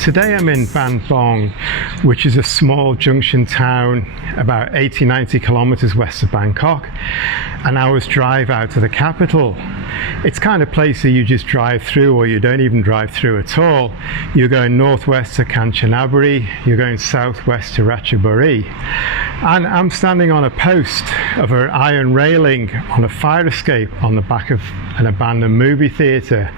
Today I'm in Ban Pong, which is a small junction town about 80-90 kilometers west of Bangkok, an hour's drive out to the capital. It's kind of place that you just drive through, or you don't even drive through at all. You're going northwest to Kanchanaburi, you're going southwest to Ratchaburi. And I'm standing on a post of an iron railing on a fire escape on the back of an abandoned movie theatre.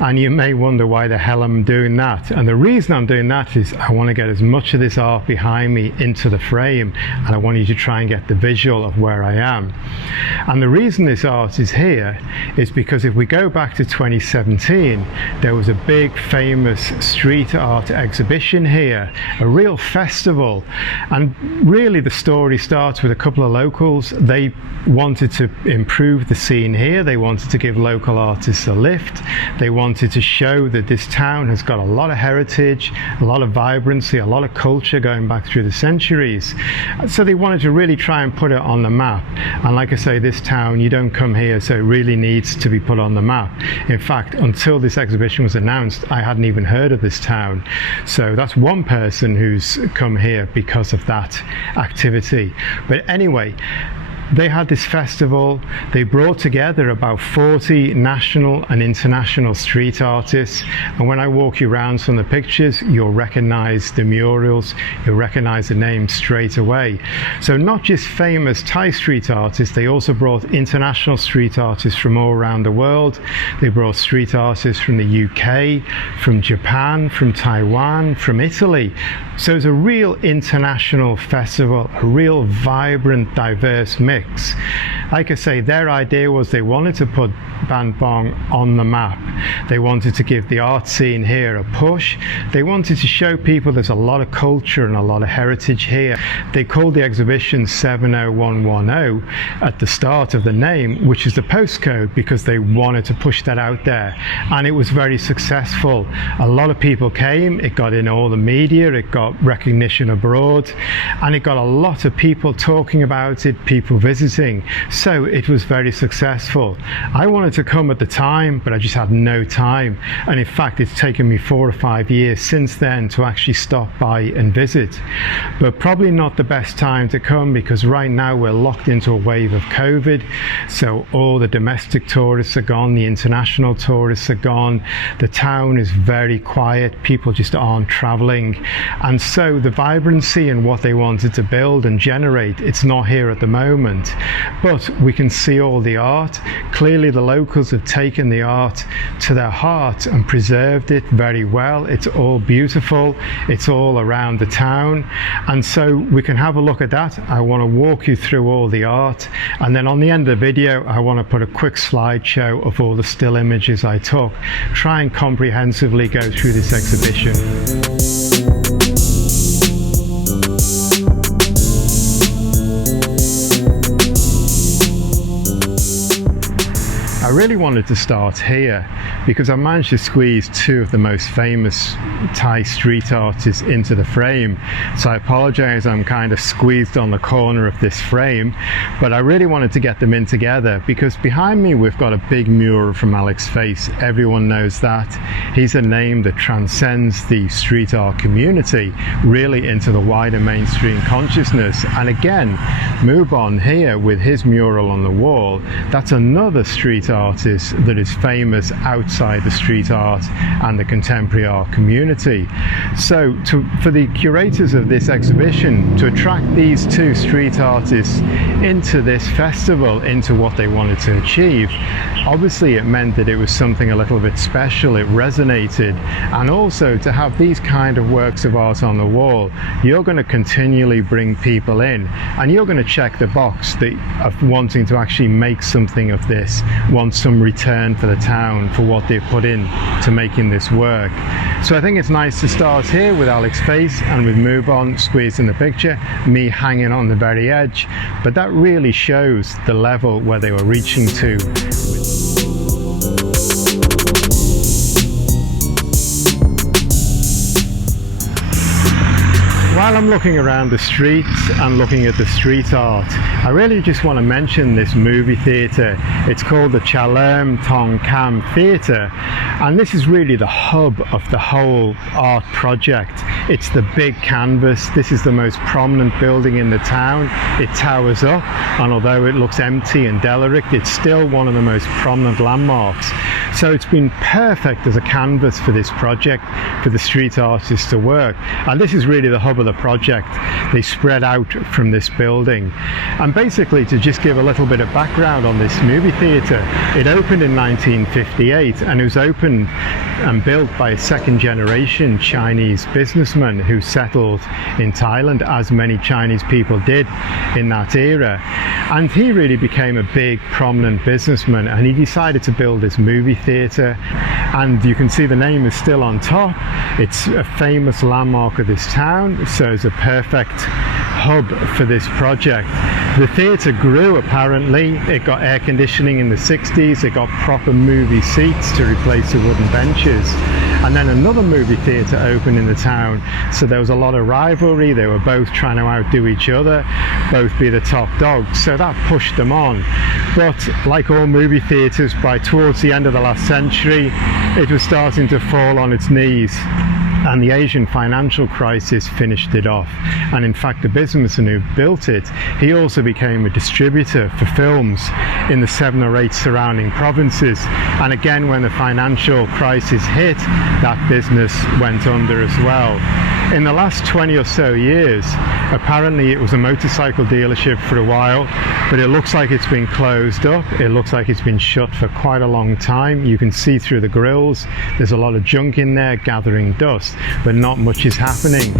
And you may wonder why the hell I'm doing that. And the reason I'm doing that is I want to get as much of this art behind me into the frame, and I want you to try and get the visual of where I am. And the reason this art is here is because if we go back to 2017, there was a big famous street art exhibition here, a real festival. And really the story starts with a couple of locals. They wanted to improve the scene here. They wanted to give local artists a lift. They wanted to show that this town has got a lot of heritage, a lot of vibrancy, a lot of culture going back through the centuries. So they wanted to really try and put it on the map. And like I say, this town, you don't come here, so it really needs to be put on the map. In fact, until this exhibition was announced, I hadn't even heard of this town. So that's one person who's come here because of that activity. But anyway, they had this festival. They brought together about 40 national and international street artists, and when I walk you around some of the pictures, you'll recognize the murals, you'll recognize the names straight away. So not just famous Thai street artists, they also brought international street artists from all around the world. They brought street artists from the UK, from Japan, from Taiwan, from Italy. So it's a real international festival, a real vibrant, diverse mix. Like I say, their idea was they wanted to put Ban Pong on the map. They wanted to give the art scene here a push. They wanted to show people there's a lot of culture and a lot of heritage here. They called the exhibition 70110 at the start of the name, which is the postcode, because they wanted to push that out there. And it was very successful. A lot of people came, it got in all the media, it got recognition abroad, and it got a lot of people talking about it, people visiting. So it was very successful. I wanted to come at the time, but I just had no time. And in fact, it's taken me 4 or 5 years since then to actually stop by and visit. But probably not the best time to come, because right now we're locked into a wave of COVID. So all the domestic tourists are gone, the international tourists are gone. The town is very quiet. People just aren't traveling. And so the vibrancy and what they wanted to build and generate, it's not here at the moment. But we can see all the art. Clearly the locals have taken the art to their heart and preserved it very well. It's all beautiful. It's all around the town. And so we can have a look at that. I want to walk you through all the art. And then on the end of the video, I want to put a quick slideshow of all the still images I took. Try and comprehensively go through this exhibition. I really wanted to start here because I managed to squeeze 2 of the most famous Thai street artists into the frame. So I apologize, I'm kind of squeezed on the corner of this frame, but I really wanted to get them in together because behind me we've got a big mural from Alex Face. Everyone knows that. He's a name that transcends the street art community really into the wider mainstream consciousness. And again, Muebon here with his mural on the wall, that's another street artist that is famous outside the street art and the contemporary art community. So for the curators of this exhibition to attract these 2 street artists into this festival, into what they wanted to achieve, obviously it meant that it was something a little bit special, it resonated. And also to have these kind of works of art on the wall, you're going to continually bring people in, and you're going to check the box of wanting to actually make something of this, want some return for the town for what they've put in to making this work. So I think it's nice to start here with Alex Face and with Muebon squeezed in the picture, me hanging on the very edge, but that really shows the level where they were reaching to. While While I'm looking around the streets and looking at the street art, I really just want to mention this movie theatre. It's called the Chalerm Tong Kam Theatre, and this is really the hub of the whole art project. It's the big canvas. This is the most prominent building in the town. It towers up, and although it looks empty and derelict, it's still one of the most prominent landmarks. So it's been perfect as a canvas for this project, for the street artists to work. And this is really the hub of the project. They spread out from this building. And basically, to just give a little bit of background on this movie theatre, it opened in 1958, and it was opened and built by a second generation Chinese businessman who settled in Thailand, as many Chinese people did in that era. And he really became a big prominent businessman, and he decided to build this movie theatre. And you can see the name is still on top. It's a famous landmark of this town, so it's a perfect hub for this project. The theatre grew apparently. It got air conditioning in the 60s, it got proper movie seats to replace the wooden benches. And then another movie theatre opened in the town, so there was a lot of rivalry. They were both trying to outdo each other, both be the top dogs, so that pushed them on. But like all movie theatres, by towards the end of the last century, it was starting to fall on its knees, and the Asian financial crisis finished it off. And in fact, the businessman who built it, he also became a distributor for films in the 7 or 8 surrounding provinces. And again, when the financial crisis hit, that business went under as well. In the last 20 or so years, apparently it was a motorcycle dealership for a while, but it looks like it's been closed up. It looks like it's been shut for quite a long time. You can see through the grills, there's a lot of junk in there gathering dust, but not much is happening.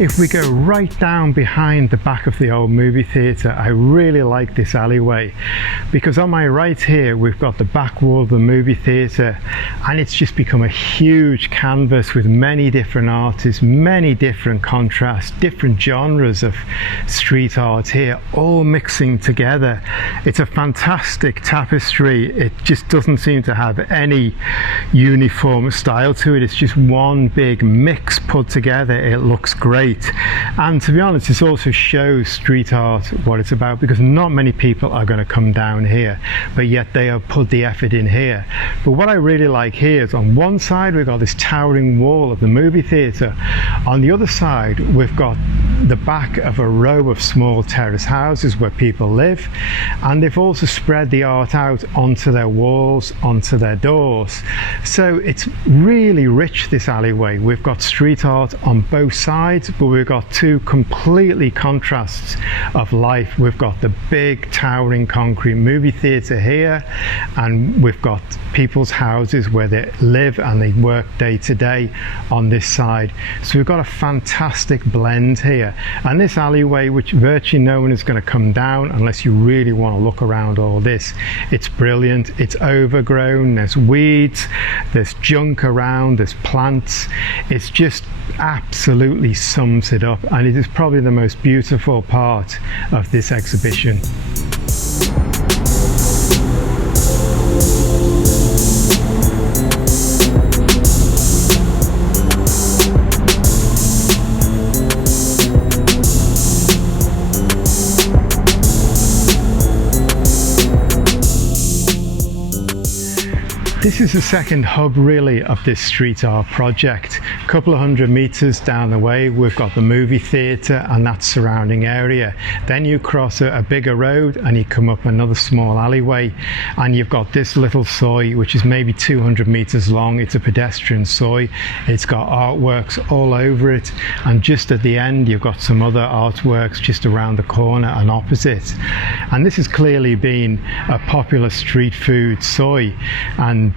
If we go right down behind the back of the old movie theatre, I really like this alleyway, because on my right here we've got the back wall of the movie theatre, and it's just become a huge canvas with many different artists, many different contrasts, different genres of street art here, all mixing together. It's a fantastic tapestry. It just doesn't seem to have any uniform style to it. It's just one big mix put together. It looks great. And to be honest, this also shows street art what it's about, because not many people are going to come down here, but yet they have put the effort in here. But what I really like here is on one side we've got this towering wall of the movie theatre. On the other side we've got the back of a row of small terrace houses where people live, and they've also spread the art out onto their walls, onto their doors. So it's really rich, this alleyway. We've got street art on both sides, but we've got two completely contrasts of life. We've got the big towering concrete movie theatre here, and we've got people's houses where they live and they work day to day on this side. So we've got a fantastic blend here, and this alleyway, which virtually no one is going to come down unless you really want to look around all this. It's brilliant. It's overgrown, there's weeds, there's junk around, there's plants. It's just absolutely sums it up, and it is probably the most beautiful part of this exhibition. This is the second hub really of this street art project. A couple of 100 meters down the way we've got the movie theatre and that surrounding area. Then you cross a bigger road and you come up another small alleyway, and you've got this little soi which is maybe 200 meters long. It's a pedestrian soi. It's got artworks all over it, and just at the end you've got some other artworks just around the corner and opposite. And this has clearly been a popular street food soi, and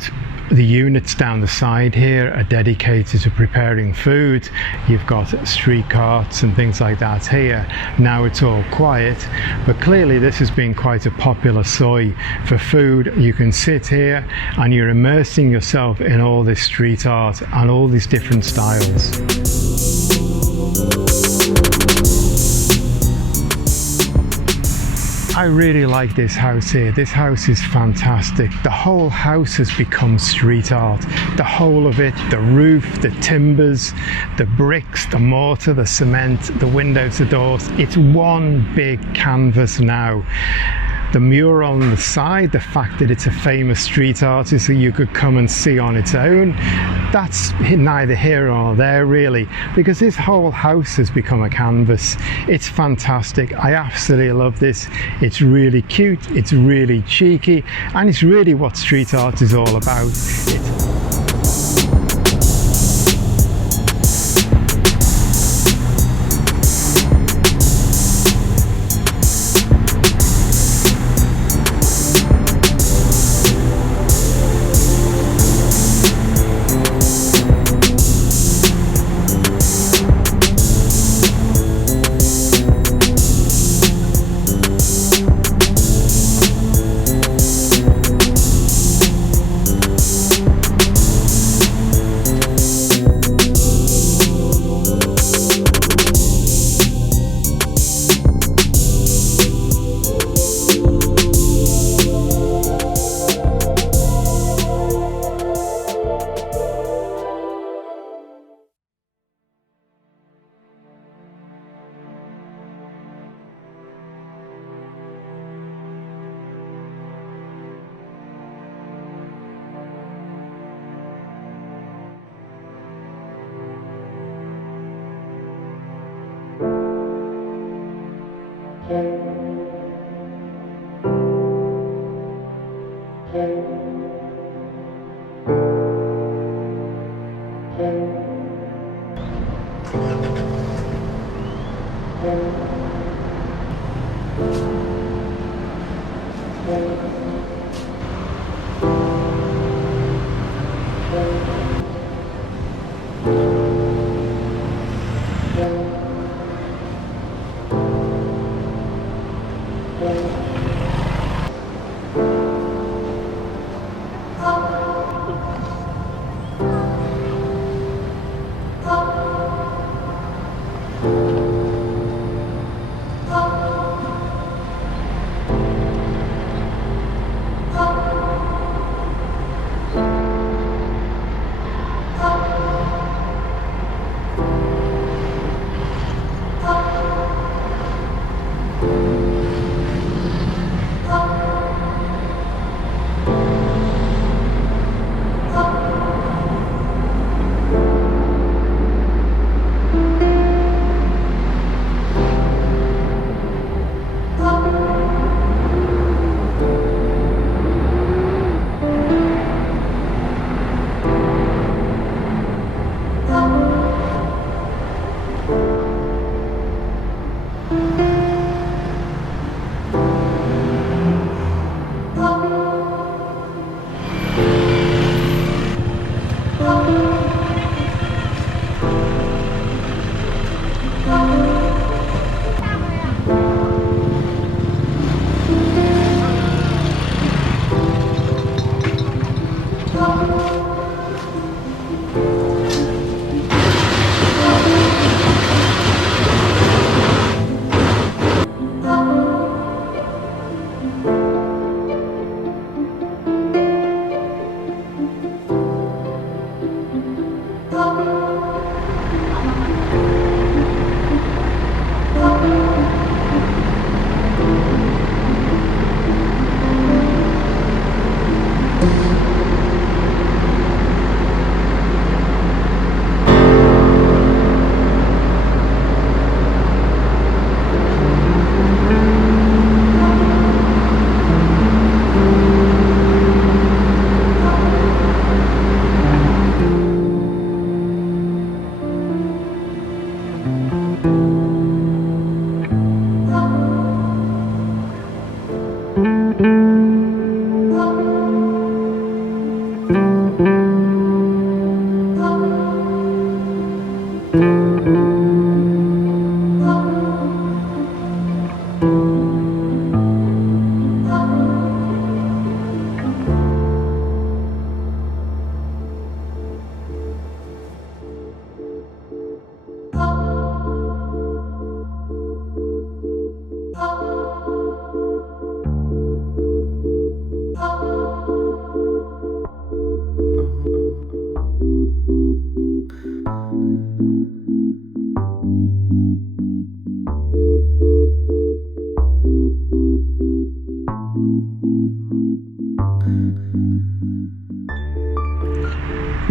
the units down the side here are dedicated to preparing food. You've got street carts and things like that here. Now it's all quiet, but clearly this has been quite a popular soi for food. You can sit here and you're immersing yourself in all this street art and all these different styles. I really like this house here. This house is fantastic. The whole house has become street art. The whole of it, the roof, the timbers, the bricks, the mortar, the cement, the windows, the doors. It's one big canvas now. The mural on the side, the fact that it's a famous street artist that you could come and see on its own, that's neither here nor there really, because this whole house has become a canvas. It's fantastic. I absolutely love this. It's really cute, it's really cheeky, and it's really what street art is all about.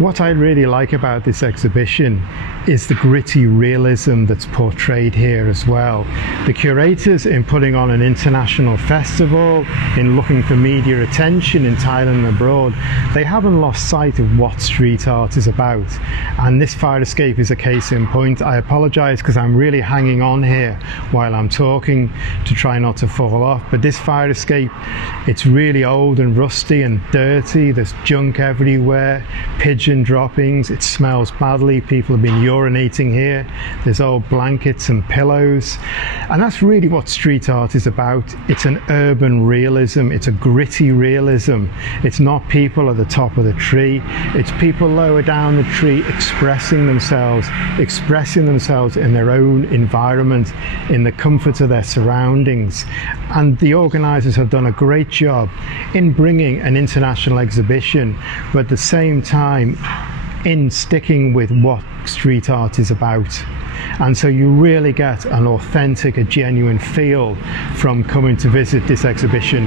What I really like about this exhibition is the gritty realism that's portrayed here as well. The curators, in putting on an international festival, in looking for media attention in Thailand and abroad, they haven't lost sight of what street art is about. And this fire escape is a case in point. I apologise because I'm really hanging on here while I'm talking to try not to fall off. But this fire escape, it's really old and rusty and dirty. There's junk everywhere, pigeon droppings, it smells badly, people have been urinating here, there's old blankets and pillows, and that's really what street art is about. It's an urban realism, it's a gritty realism. It's not people at the top of the tree, it's people lower down the tree expressing themselves in their own environment, in the comfort of their surroundings. And the organisers have done a great job in bringing an international exhibition, but at the same time in sticking with what street art is about. And so you really get an authentic, a genuine feel from coming to visit this exhibition.